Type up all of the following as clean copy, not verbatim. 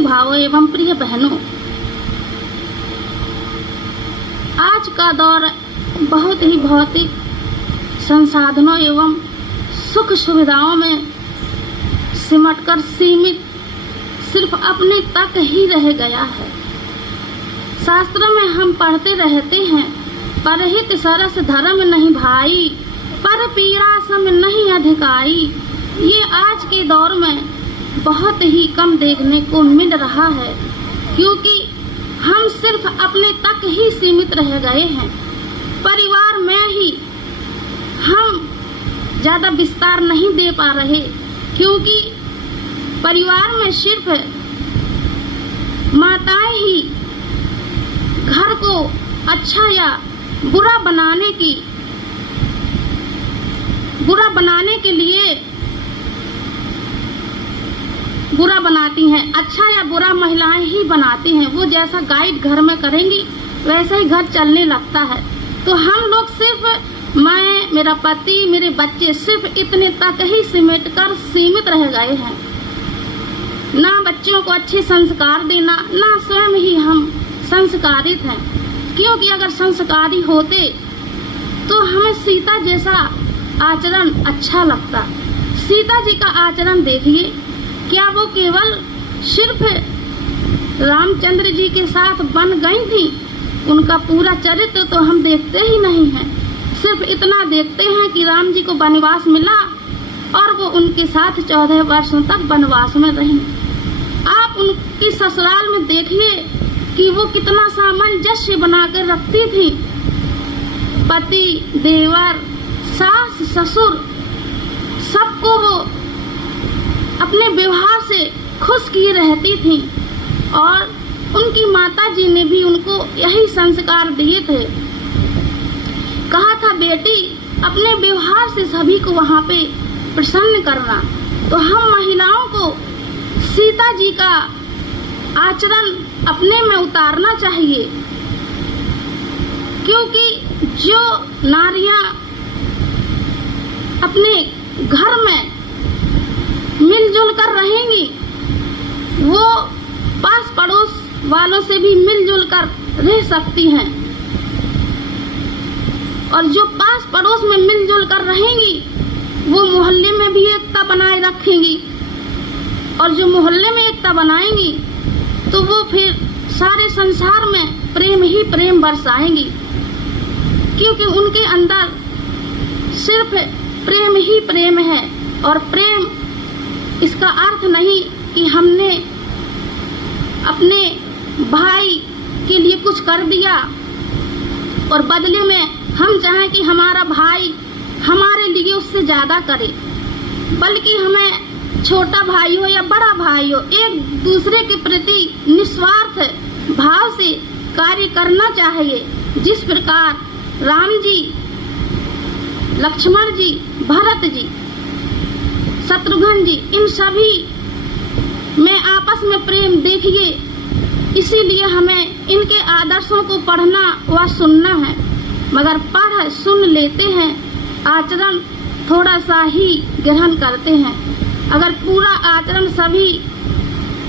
भावों एवं प्रिय बहनों, आज का दौर बहुत ही भौतिक संसाधनों एवं सुख सुविधाओं में सिमटकर सीमित सिर्फ अपने तक ही रह गया है। शास्त्रों में हम पढ़ते रहते हैं, परहित सरस धर्म नहीं भाई, पर पीड़ा सम नहीं अधिकाई। ये आज के दौर में बहुत ही कम देखने को मिल रहा है, क्योंकि हम सिर्फ अपने तक ही सीमित रह गए हैं। परिवार में ही हम ज्यादा विस्तार नहीं दे पा रहे, क्योंकि परिवार में सिर्फ माताएं ही घर को अच्छा या बुरा बनाने के लिए बुरा बनाती हैं। अच्छा या बुरा महिलाएं ही बनाती हैं। वो जैसा गाइड घर में करेंगी वैसा ही घर चलने लगता है। तो हम लोग सिर्फ मैं, मेरा पति, मेरे बच्चे सिर्फ इतने तक ही सिमटकर सीमित रह गए हैं। ना बच्चों को अच्छे संस्कार देना, ना स्वयं ही हम संस्कारित हैं। क्योंकि अगर संस्कारी होते तो हमें सीता जैसा आचरण अच्छा लगता। सीता जी का आचरण देखिए, क्या वो केवल सिर्फ रामचंद्र जी के साथ बन गई थी? उनका पूरा चरित्र तो हम देखते ही नहीं हैं। सिर्फ इतना देखते हैं कि राम जी को वनवास मिला और वो उनके साथ 14 वर्षों तक वनवास में रही। आप उनकी ससुराल में देखिए कि वो कितना सामंजस्य बनाकर रखती थी। पति, देवर, सास, ससुर सबको वो अपने व्यवहार से खुश किए रहती थी और उनकी माता जी ने भी उनको यही संस्कार दिए थे। कहा था, बेटी अपने व्यवहार से सभी को वहाँ पे प्रसन्न करना। तो हम महिलाओं को सीता जी का आचरण अपने में उतारना चाहिए, क्योंकि जो नारियां अपने घर में मिलजुल कर रहेंगी, वो पास पड़ोस वालों से भी मिलजुल कर रह सकती हैं। और जो पास पड़ोस में मिलजुल कर रहेंगी, वो मोहल्ले में भी एकता बनाए रखेंगी। और जो मोहल्ले में एकता बनाएंगी तो वो फिर सारे संसार में प्रेम ही प्रेम बरसाएंगी, क्योंकि उनके अंदर सिर्फ प्रेम ही प्रेम है। और प्रेम इसका अर्थ नहीं कि हमने अपने भाई के लिए कुछ कर दिया और बदले में हम चाहें कि हमारा भाई हमारे लिए उससे ज्यादा करे, बल्कि हमें छोटा भाई हो या बड़ा भाई हो, एक दूसरे के प्रति निस्वार्थ भाव से कार्य करना चाहिए। जिस प्रकार राम जी, लक्ष्मण जी, भरत जी, शत्रुघ्न जी, इन सभी में आपस में प्रेम देखिए। इसीलिए हमें इनके आदर्शों को पढ़ना व सुनना है। मगर पढ़ सुन लेते हैं, आचरण थोड़ा सा ही ग्रहण करते हैं। अगर पूरा आचरण सभी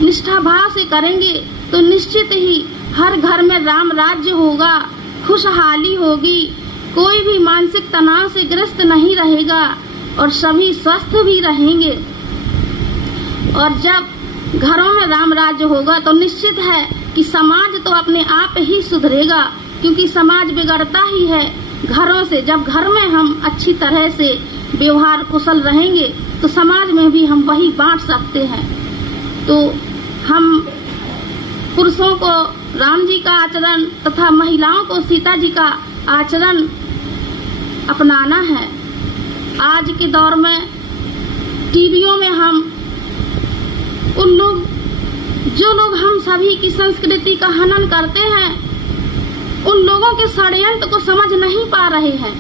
निष्ठा भाव से करेंगे तो निश्चित ही हर घर में राम राज्य होगा, खुशहाली होगी, कोई भी मानसिक तनाव से ग्रस्त नहीं रहेगा और सभी स्वस्थ भी रहेंगे। और जब घरों में राम राज्य होगा तो निश्चित है कि समाज तो अपने आप ही सुधरेगा, क्योंकि समाज बिगड़ता ही है घरों से। जब घर में हम अच्छी तरह से व्यवहार कुशल रहेंगे तो समाज में भी हम वही बांट सकते हैं। तो हम पुरुषों को राम जी का आचरण तथा महिलाओं को सीता जी का आचरण अपनाना है। आज के दौर में टीवियों में हम जो लोग हम सभी की संस्कृति का हनन करते हैं, उन लोगों के षड्यंत्र को समझ नहीं पा रहे हैं।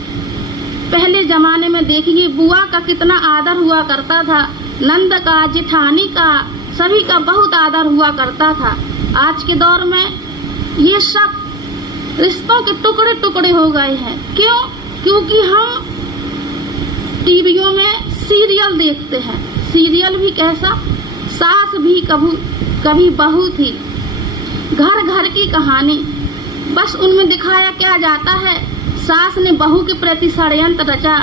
पहले जमाने में देखिए, बुआ का कितना आदर हुआ करता था, नंद का, जेठानी का, सभी का बहुत आदर हुआ करता था। आज के दौर में ये सब रिश्तों के टुकड़े टुकड़े हो गए हैं। क्यों? क्योंकि हम टीवियों में सीरियल देखते हैं। सीरियल भी कैसा, सास भी कभी बहू थी। घर घर की कहानी, बस उनमें दिखाया क्या जाता है। सास ने बहू के प्रति षड्यंत्र रचा,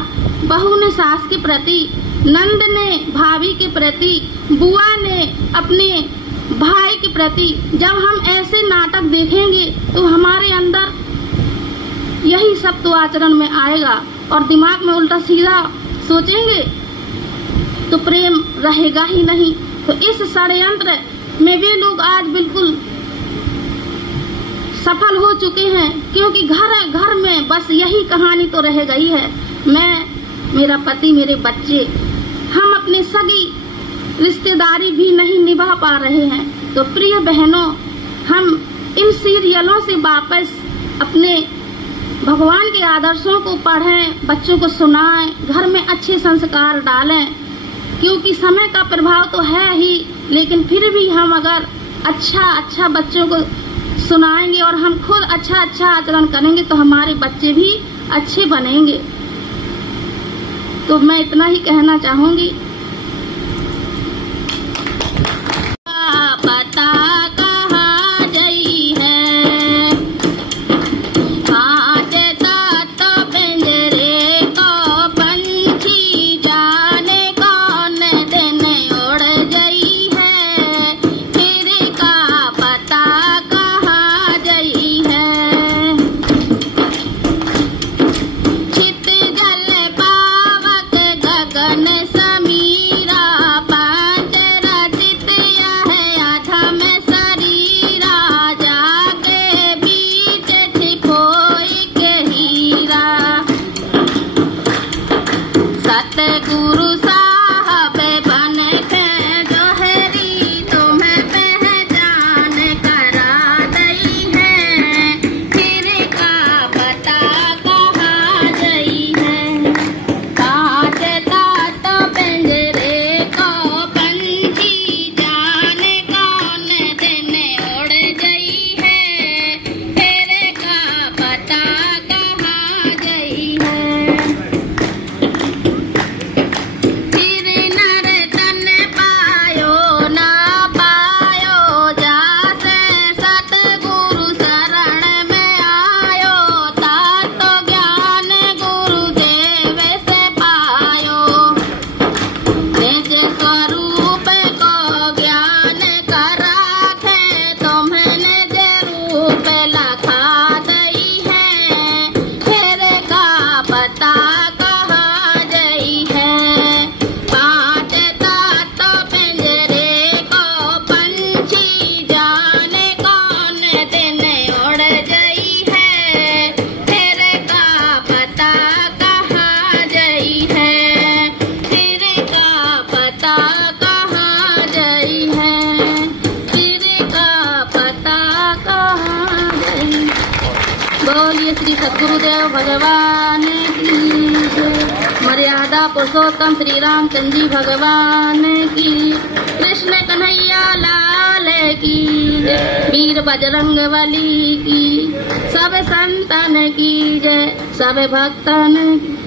बहू ने सास के प्रति, नंद ने भाभी के प्रति, बुआ ने अपने भाई के प्रति। जब हम ऐसे नाटक देखेंगे तो हमारे अंदर यही सब तो आचरण में आएगा और दिमाग में उल्टा सीधा सोचेंगे तो प्रेम रहेगा ही नहीं। तो इस षड्यंत्र में वे लोग आज बिल्कुल सफल हो चुके हैं, क्योंकि घर घर में बस यही कहानी तो रह गई है। मैं, मेरा पति, मेरे बच्चे, हम अपने सगी रिश्तेदारी भी नहीं निभा पा रहे हैं। तो प्रिय बहनों, हम इन सीरियलों से वापस अपने भगवान के आदर्शों को पढ़ें, बच्चों को सुनाएं, घर में अच्छे संस्कार डालें, क्योंकि समय का प्रभाव तो है ही, लेकिन फिर भी हम अगर अच्छा बच्चों को सुनाएंगे और हम खुद अच्छा आचरण करेंगे तो हमारे बच्चे भी अच्छे बनेंगे। तो मैं इतना ही कहना चाहूंगी। पता कहाँ गई है, आज तक पिंजरे को पंछी जाने कौन दिन उड़ गई है, फिर का पता कहाँ गई है। चित जल पावक गगन समीरा, पांच रचित यह अधम शरीरा, जाके बीच छिपोई के हीरा। सतगुरु साहब बन के जोहरी तुम्हें पहचान करा दई है, फिर का पता कहाँ गई है। कांच तात पिंजरे को पंछी जाने कौन दिन उड़ गई है, फिर का पता कहाँ गई है। फिर नर तन पायो ना पायो, जासे सतगुरु शरण में आयो, तातो ज्ञान गुरुदेव से पायो। निज स्वरूप को ज्ञान करा थे, तुम्हें निज रूप लखा दई है, फिर का पता कहाँ गई है। पांच तातो पिंजरे को पंछी जाने कौन दिन उड़ गई है, फिर का पता कहाँ गई है, फिर का पता कहाँ गई है, फिर का पता कहाँ गई। बोलिए श्री सद्गुरुदेव भगवान की जय। मर्यादा पुरुषोत्तम श्री रामचंद्र जी भगवान की, कृष्ण कन्हैया लाल की जय, वीर बजरंग बली की, सब संतन की जय, सब भक्तन की।